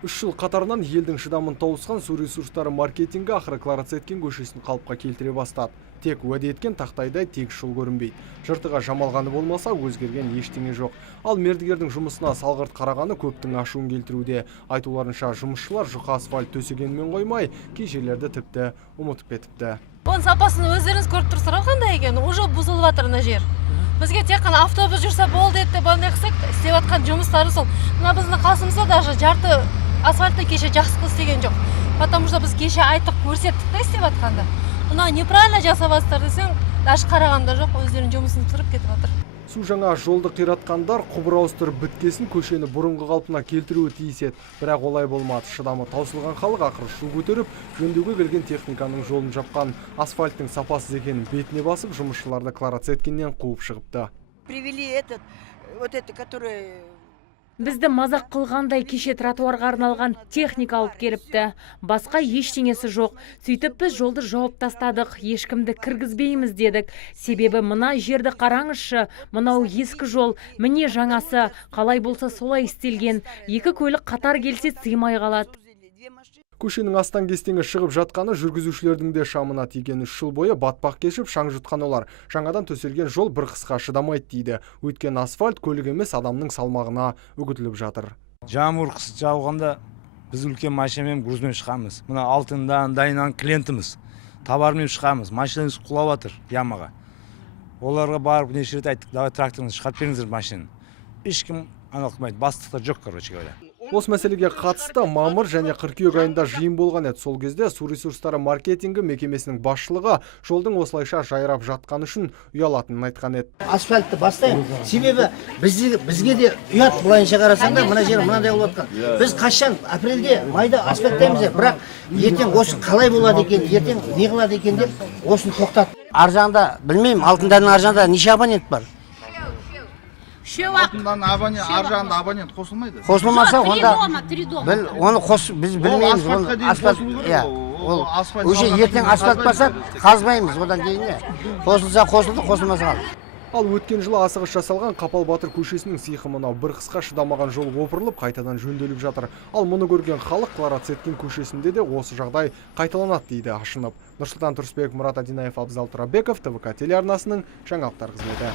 3 жыл қатарынан елдің шыдамын тауысқан су ресурстары маркетингі ақыры Клара Цеткин көшесін қалыпқа келтіре бастады. Тек уәде еткен тақтайдай тегіс жол көрінбейді. Жыртыға жамалғаны болмаса, өзгерген ештеңе жоқ. Ал мердігердің жұмысына салғырт қарағаны көптің ашуын келтіруде. Айтуларынша, жұмысшылар жұқа асфальт төсегенмен қоймай, кей жерлерді тіпті ұмытып кетіпті. Оның сапасын өздеріңіз көріп тұрсыздар қандай екен, уже бұзылып жатыр мына жер. Бізге тек қана автобус жүрсе болды еді деп қылсақ, істеп жатқан жұмыстары сол. Мына біздің қасымызда даже жарты асфальтты кеше жақсы істеген жоқ. Потому что біз кеше айтып көрсеттік те істеп жатқанда. Мына неправильно жасап жатсыздар десең, даже қарағанда жоқ, өздерінің жұмысын тұрып кетіп жатыр. Су жаңа жолды қиратқандар құбыр ауыстырып біткесін көшені бұрынғы қалпына келтіруі тиіс еді. Бірақ олай болмады. Шыдамы таусылған халық ақыры шу көтеріп, жөндеуге келген техниканың жолын жапқан. Асфальттың сапасыз екенін бетіне басып, жұмысшыларды Клара Цеткиннен қуып шығыпты. Привели который... Бізді мазақ қылғандай кеше тротуарға арналған техника алып келіпті. Басқа ештеңесі жоқ. Сөйтіп біз жолды жауып тастадық, ешкімді кіргізбейміз дедік. Себебі мына жерді қараңызшы, мынау ескі жол, міне жаңасы, қалай болса солай істелген. Екі көлік қатар келсе сыймай қалады. Көшенің астан кестеңі шығып жатқаны жүргізушілердің де шамына тиген. 3 жыл бойы батпақ кешіп шаң жұтқан олар. Жаңадан төселген жол бір қысқа шыдамайды дейді. Өйткені асфальт көлік емес адамның салмағына үгітіліп жатыр. Жамыр қыс жауғанда біз үлкен машинамен грузбен шығамыз. Мына алтындан дайыннан клиентіміз. Табармен шығамыз. Машинамыз құлап жатыр ямаға. Оларға барып неше рет айттық, давай тракторыңызды шығарып беріңіздер машинаны. Ешкім анықтамайды. Бастықтар жоқ, короче говоря. Осы мәселеге қатысты мамыр және қыркүйек айында жиын болған еді. Сол кезде су ресурстары маркетингі мекемесінің басшылығы жолдың осылайша жайрап жатқаны үшін ұялатынын айтқан еді. Асфальтты бастайын. Себебі бізге де ұят бұлайынша қарасаңдар, мына жер мынандай болып жатқан. Біз қашан апрельде, майда асфальттаймыз, бірақ ертең осы қалай болады екен, ертең не қылады екен деп осыны тоқтат. Аржағында, білмеймін, алтындардың аржағында неше абонент бар? Алтындан аржағында абонент қосылмайды. Қосылмаса, онда біз білмейміз. Уже ертең асфальт басады, қазбаймыз, одан кейін не? Қосылса қосылды, қосылмаса қалды. Ал өткен жылы асығыс жасалған Қапал Батыр көшесінің сиқы мынау бір қысқа шыдамаған жол опырылып, қайтадан жөнделіп жатыр. Ал мұны көрген халық Клара Цеткин көшесінде де осы жағдай қайталанады дейді ашынып. Нұрсұлтан Тұрысбек, Мұрат Адинаев, Абзал Тұрабеков, ТВК телеарнасының жаңалықтар қызметі.